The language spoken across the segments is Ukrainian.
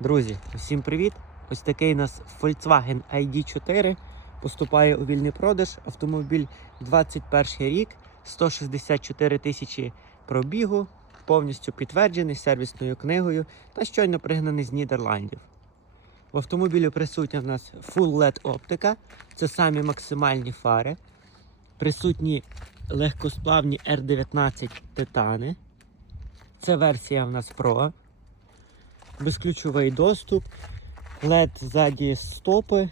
Друзі, усім привіт! Ось такий у нас Volkswagen ID4 поступає у вільний продаж. Автомобіль 21 рік, 164 тисячі пробігу, повністю підтверджений сервісною книгою та щойно пригнаний з Нідерландів. В автомобілі присутня в нас Full LED оптика, це самі максимальні фари. Присутні легкосплавні R19 титани. Це версія в нас Pro безключовий доступ, LED ззаді стопи,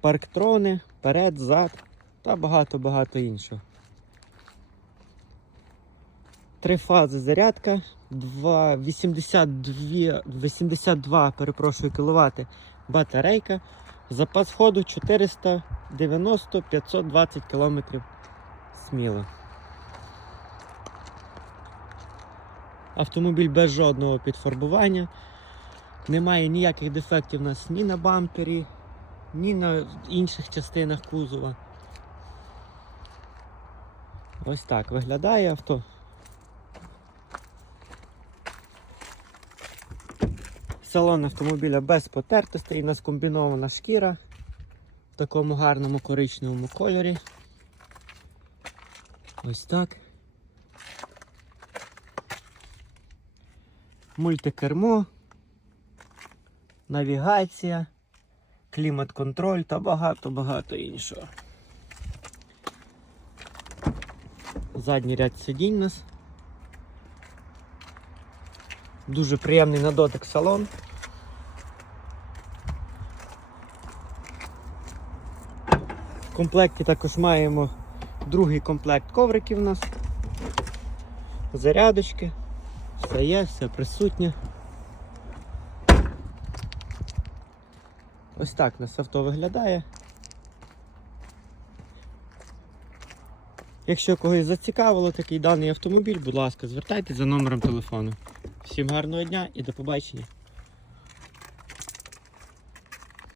парктрони, перед, зад та багато-багато іншого. Три фази зарядка, 2, 82, 82 перепрошую, кВт батарейка, запас ходу 490-520 км сміло. Автомобіль без жодного підфарбування. Немає ніяких дефектів у нас ні на бампері, ні на інших частинах кузова. Ось так виглядає авто. Салон автомобіля без потертостей, у нас комбінована шкіра в такому гарному коричневому кольорі. Ось так. Мультикермо, навігація, клімат-контроль та багато-багато іншого. Задній ряд сидінь у нас. Дуже приємний на дотик салон. В комплекті також маємо другий комплект ковриків у нас, зарядочки. Все є, все присутнє. Ось так нас авто виглядає. Якщо когось зацікавило такий даний автомобіль, будь ласка, звертайтеся за номером телефону. Всім гарного дня і до побачення.